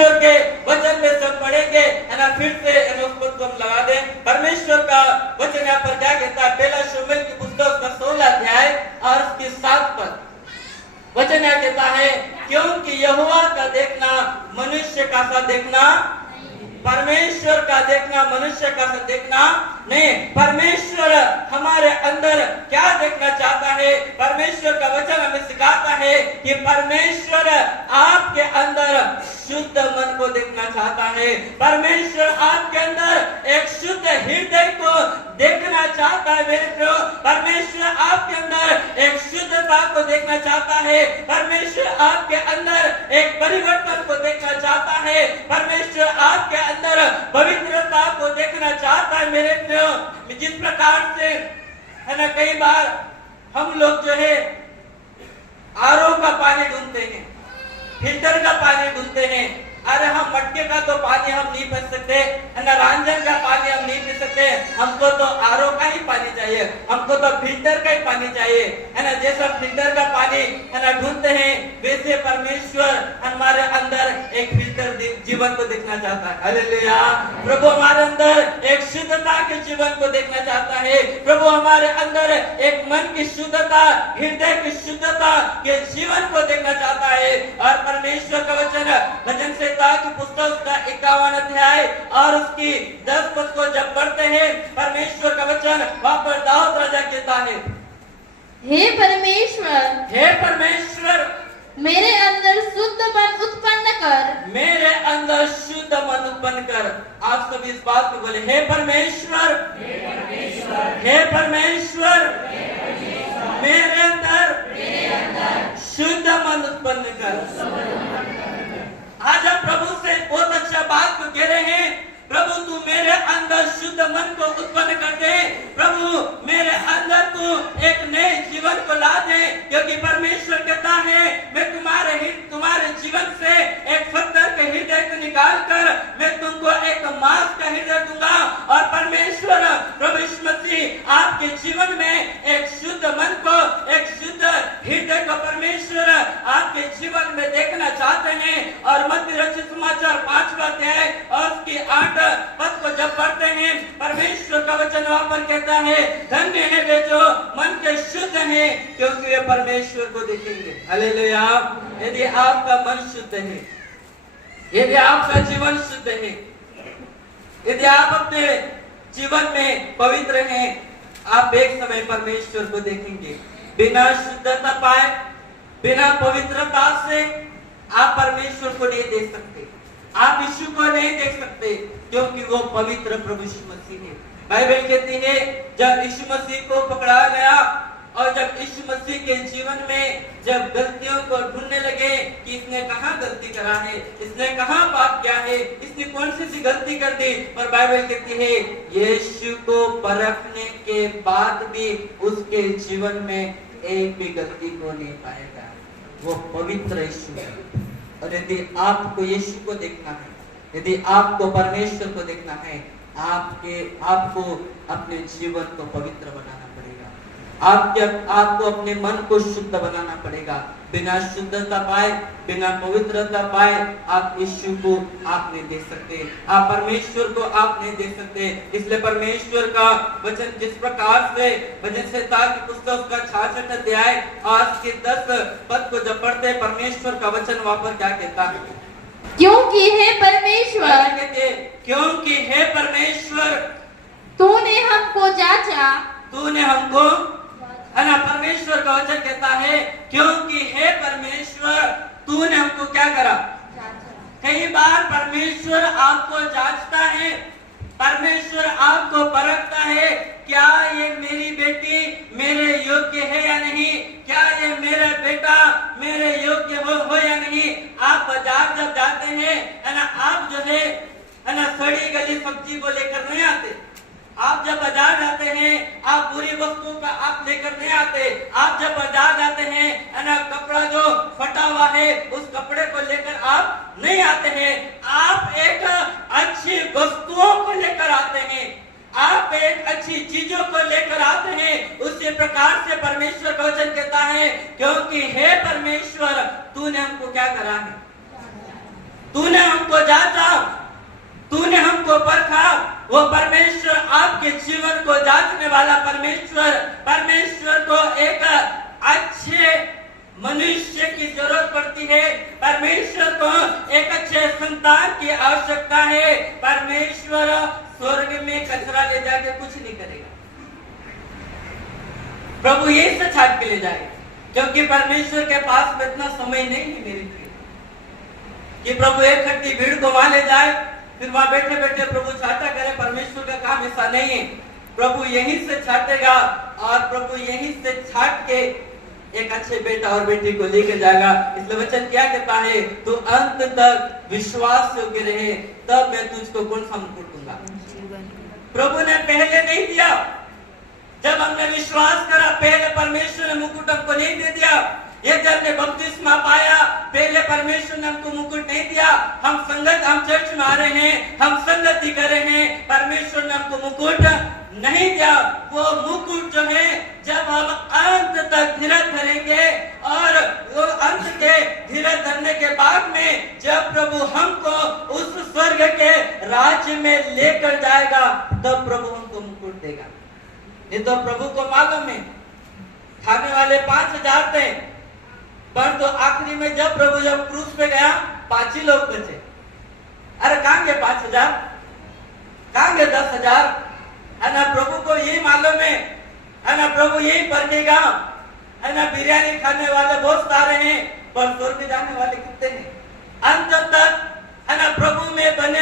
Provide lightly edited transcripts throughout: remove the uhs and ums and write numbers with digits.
परमेश्वर के वचन में सब पढ़ेंगे है ना, फिर से उसको हम लगा दें। परमेश्वर का वचन यहाँ पर क्या कहता है, पहला शमूएल की पुस्तक का 16 अध्याय और उसकी 7 पद वचन यह कहता है, क्योंकि यहोवा का देखना मनुष्य का सा देखना, परमेश्वर का देखना मनुष्य का सा देखना नहीं। परमेश्वर हमारे अंदर क्या देखना चाहता है, परमेश्वर का वचन हमें सिखाता है कि परमेश्वर आपके अंदर शुद्ध मन को देखना चाहता है। परमेश्वर आपके अंदर एक शुद्ध हृदय को देखना चाहता है मेरे प्रियो। परमेश्वर आपके अंदर एक शुद्धता को देखना चाहता है। परमेश्वर आपके अंदर एक परिवर्तन को देखना चाहता है। परमेश्वर आपके अंदर पवित्रता को देखना चाहता है मेरे प्रियो। जिस प्रकार से है ना, कई बार हम लोग जो है आरओ का पानी ढूंढते हैं, फिल्टर का पानी ढूंढते हैं। अरे हम मटके का तो पानी हम नहीं पी सकते है ना, रंजन का पानी हम नहीं पी सकते, हमको तो आरओ का ही पानी चाहिए, हमको तो फिल्टर का ही पानी चाहिए है ना। जैसा फिल्टर का पानी है ना ढूंढते हैं, वैसे परमेश्वर हमारे अंदर एक फिल्टर जीवन को देखना चाहता है। हालेलुया। प्रभु हमारे अंदर एक शुद्धता के जीवन को देखना चाहता है। प्रभु हमारे अंदर एक मन की शुद्धता, हृदय की शुद्धता के जीवन को देखना चाहता है। और परमेश्वर का वचन से की पुस्तक का 51 अध्याय और उसकी 10 पद को जब पढ़ते हैं, परमेश्वर का वचन वहां पर दाऊद राजा कहता है, हे परमेश्वर, हे परमेश्वर, मेरे अंदर शुद्ध मन उत्पन्न कर, मेरे अंदर शुद्ध मन उत्पन्न कर। आप सब इस बात को बोले, हे परमेश्वर, हे परमेश्वर, हे परमेश्वर, मेरे अंदर शुद्ध मन उत्पन्न कर। आज हम प्रभु से बहुत अच्छा बात को कह रहे हैं, प्रभु तू मेरे अंदर शुद्ध मन को उत्पन्न कर दे, प्रभु मेरे अंदर तू एक नए जीवन को ला दे। क्योंकि परमेश्वर कहता है, मैं तुम्हारे जीवन से एक पत्थर के हृदय को निकाल कर मैं तुमको एक मांस का हृदय दूंगा। और परमेश्वर प्रभु यीशु मसीह आपके जीवन में एक शुद्ध मन को, एक शुद्ध हृदय को परमेश्वर आपके जीवन में देखना चाहते हैं। और मत्ती रचित समाचार 5वां अध्याय और उसकी 8 पद को जब पढ़ते हैं, परमेश्वर का वचन वहां पर कहता है, धन्य है वे जो मन के शुद्ध हैं, क्योंकि वे परमेश्वर को देखेंगे। हालेलुया। यदि आपका मन शुद्ध है, यदि आपका जीवन शुद्ध है, यदि आप अपने जीवन में पवित्र हैं, आप एक समय परमेश्वर को देखेंगे। बिना शुद्धता पाए, बिना पवित्रता से आप परमेश्वर को नहीं देख सकते, आप यीशु को नहीं देख सकते, क्योंकि वो पवित्र प्रभु यीशु मसीह है। बाइबल कहती है, जब यीशु मसीह को पकड़ा गया और जब यीशु मसीह के जीवन में जब गलतियों को ढूंढने लगे कि इसने कहाँ गलती करा है, इसने कहाँ पाप किया है, इसने कौन सी गलती कर दी, और बाइबल कहती है यीशु को परखने के बाद भी उसके जीवन में एक भी गलती को नहीं पाएगा। वो पवित्र यीशु है। और यदि आपको यीशु को देखना है, यदि आपको परमेश्वर को देखना है, आपको अपने जीवन को पवित्र बनाना पड़ेगा। आपको अपने मन को शुद्ध बनाना पड़ेगा। बिना शुद्धता पाए, बिना पवित्रता पाए आप यीशु को आप नहीं देख सकते, आप परमेश्वर को आप नहीं देख सकते। इसलिए परमेश्वर का वचन जिस प्रकार से भजन संहिता की पुस्तक का 66 अध्याय आज के 10 पद को जब पढ़ते हैं, परमेश्वर का वचन वहां पर क्या कहता है, क्योंकि हे परमेश्वर, क्योंकि हे परमेश्वर तूने हमको जांचा, तूने हमको, है ना। परमेश्वर का वचन कहता है, क्योंकि हे परमेश्वर तूने हमको क्या करा। कई बार परमेश्वर आपको जांचता है, परमेश्वर आपको परखता है, क्या ये मेरी बेटी मेरे योग्य है या नहीं, क्या ये मेरा बेटा मेरे योग्य हो या नहीं। आप बाजार जब जाते हैं, है ना, आप जो है ना सड़ी गली सब्जी को लेकर नहीं आते। आप जब बाजार जाते हैं, आप बुरी वस्तुओं का आप लेकर नहीं आते। आप जब बाजार जाते हैं, है ना, कपड़ा जो फटा हुआ है उस कपड़े को लेकर आप नहीं आते हैं। आप एक अच्छी वस्तुओं को लेकर आते हैं, आप एक अच्छी चीजों को लेकर आते हैं। उसी प्रकार से परमेश्वर का वचन कहता है, क्योंकि हे परमेश्वर तूने हमको क्या करा है, तूने हमको वो परमेश्वर आपके जीवन को जांचने वाला परमेश्वर को एक अच्छे मनुष्य की जरूरत पड़ती है। परमेश्वर को एक अच्छे संतान की आवश्यकता है। परमेश्वर स्वर्ग में कचरा ले जाके कुछ नहीं करेगा, प्रभु यही से छाट के ले जाएगा, क्योंकि परमेश्वर के पास में इतना समय नहीं है मेरी प्रिय कि प्रभु एक खट्टी भीड़ को वहां ले जाए, फिर वहां बैठे बैठे प्रभु छाटा करे। परमेश्वर का काम ऐसा नहीं है। प्रभु यहीं से छाटेगा और प्रभु यहीं से छाट के एक अच्छे बेटा और बेटी को लेकर जाएगा। इसलिए वचन क्या कहता है, तू अंत तक विश्वास योग्य रहे, तब मैं तुझको कौन सा मुकुट दूंगा। प्रभु ने पहले नहीं दिया, जब हमने विश्वास करा पहले परमेश्वर ने मुकुट हमको नहीं दे दिया। ये जब ने बपतिस्मा पाया पहले परमेश्वर ने हमको मुकुट नहीं दिया। हम चर्च में आ रहे हैं, हम संगति कर रहे हैं, परमेश्वर ने हमको मुकुट नहीं दिया। वो मुकुट जो है जब हम अंत तक धीरज धरेंगे और वो अंत के धीरज धरने के बाद में जब प्रभु हमको उस स्वर्ग के राज्य में लेकर जाएगा, तब प्रभु हमको मुकुट देगा। नहीं तो प्रभु को मालूम है खाने वाले 5000 थे, परंतु आखिरी में जब प्रभु जब क्रूस पे गया 5 ही लोग बचे। अरे कहां गए 5000, कहां गए 10,000? है ना, प्रभु को यही मालूम है ना, प्रभु यही परखेगा। है ना, बिरयानी खाने वाले बहुत सारे हैं, पर स्वर्ग जाने वाले कितने हैं? अंत तक है ना प्रभु में बने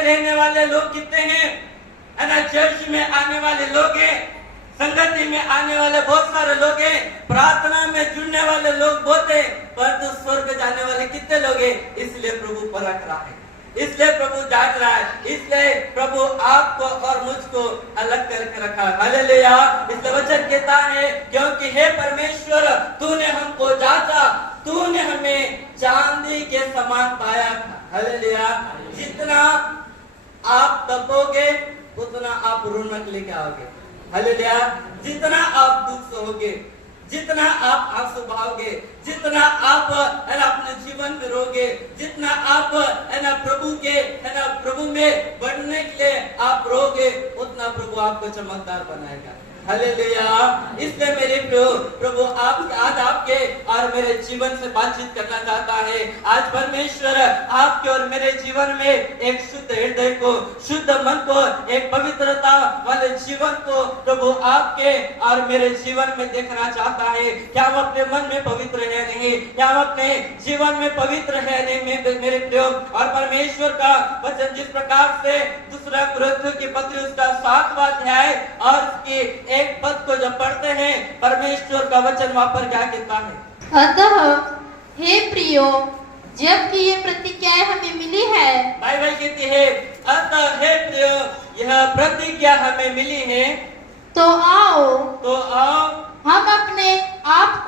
रहने वाले लोग कितने हैं? है ना, चर्च में आने वाले लोग हैं, संगति में आने वाले बहुत सारे लोग हैं, प्रार्थना में जुड़ने वाले लोग बहुत हैं, परंतु स्वर्ग जाने वाले कितने लोग हैं? इसलिए प्रभु परख रहा है, इसलिए प्रभु जांच रहा है, इसलिए प्रभु आपको और मुझको अलग करके रखा है। हालेलुया। इसलिए वचन कहता है, क्योंकि हे परमेश्वर तूने हमको जांचा, तूने हमें चांदी के समान पाया था। हालेलुया। जितना आप तपोगे उतना आप रौनक लेके आओगे। हालेलुया। जितना आप दुख सहोगे, जितना आप आंसू बहाओगे, जितना आप है ना अपने जीवन में रोगे, जितना आप है ना प्रभु के है ना प्रभु में बढ़ने के लिए आप रोगे, उतना प्रभु आपको चमकदार बनाएगा। हालेलुया। इसलिए मेरे प्रभु आप आज आपके और मेरे जीवन से बातचीत करना चाहता है। आज परमेश्वर आपके और मेरे जीवन में एक शुद्ध हृदय को, शुद्ध मन को, एक पवित्रता वाले जीवन को प्रभु आपके और मेरे जीवन में देखना चाहता है। क्या हम अपने मन में पवित्र है नहीं? क्या हम अपने जीवन में पवित्र है नहीं मेरे प्रियो? और परमेश्वर का वचन जिस प्रकार से 2 कुरिन्थियों की पत्री उसका 7वां अध्याय और उसकी एक पद को जब पढ़ते हैं, परमेश्वर का वचन वहां पर क्या कहता है? अतः हे प्रियो, जबकि ये प्रतिज्ञाएं हमें मिली है, बाइबल कहती है अतः हे प्रियो यह प्रतिज्ञा हमें मिली है, तो आओ हम अपने आप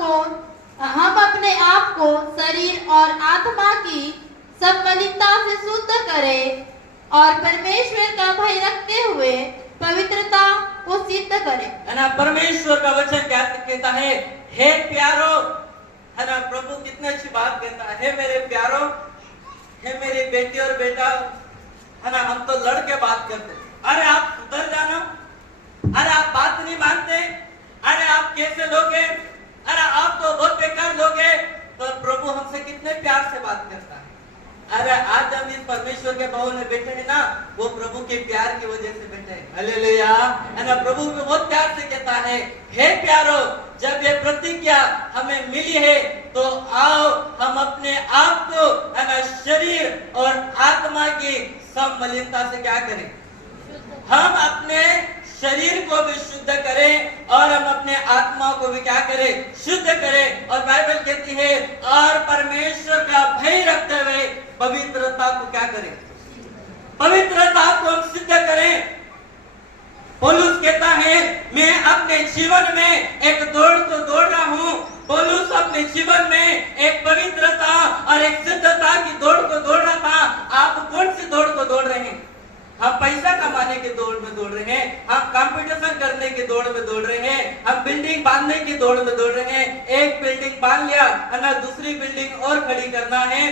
को शरीर और आत्मा की सब मलिनता से शुद्ध करें और परमेश्वर का भय रखते हुए पवित्रता को सिद्ध करें। है ना, परमेश्वर का वचन क्या कहता है? हे प्यारो, है ना, प्रभु कितनी अच्छी बात कहता है, हे मेरे प्यारो, हे मेरी बेटी और बेटा। है ना, हम तो लड़के बात करते, अरे आप सुधर जाना, अरे आप बात नहीं मानते, अरे आप कैसे लोग हैं, अरे आप तो बहुत बेकार लोग हैं। तो प्रभु हमसे कितने प्यार से बात करता है। अरे आज हम इस परमेश्वर के भवन में बैठे हैं ना, वो प्रभु के प्यार की वजह से बैठे हैं। हालेलुया। है ना, प्रभु को बहुत प्यार से कहता है, हे प्यारो, जब ये प्रतिज्ञा हमें मिली है तो आओ हम अपने आप को है ना शरीर और आत्मा की सब मलिनता से क्या करें? हम अपने शरीर को भी शुद्ध करें और हम अपने आत्मा को भी क्या करें? शुद्ध करें। और बाइबल कहती है और परमेश्वर का भय रखते हुए पवित्रता को क्या करें? पवित्रता को हम सिद्ध करें। पौलुस कहता है मैं अपने जीवन में एक दौड़ तो दौड़ रहा हूँ। पौलुस अपने जीवन में एक पवित्रता और एक सिद्धता की दौड़ को दौड़ रहा था। आप कौन सी दौड़ को दौड़ रहे हैं? हम पैसा कमाने के दौड़ में दौड़ रहे हैं, हम कंपटीशन करने की दौड़ में दौड़ रहे हैं, हम बिल्डिंग बांधने की दौड़ में दौड़ रहे हैं। एक बिल्डिंग बांध लिया है ना, दूसरी बिल्डिंग और खड़ी करना है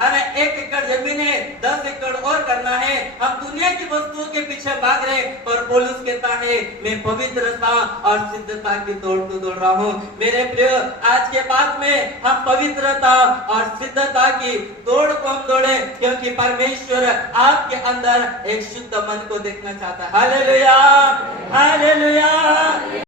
ना, 1 एकड़ जमीन है, 10 एकड़ दौड़ और करना है, हम दुनिया की वस्तुओं के पीछे भाग रहे, और पौलुस कहता है मैं पवित्रता और सिद्धता की दौड़ को दौड़ रहा हूँ। मेरे प्रिय, आज के बाद में हम पवित्रता और सिद्धता की दौड़ को हम दौड़े, क्योंकि परमेश्वर आपके अंदर एक शुद्ध मन को देखना चाहता है। Hallelujah, hallelujah.